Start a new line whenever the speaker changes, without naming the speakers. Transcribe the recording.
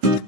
Thank you.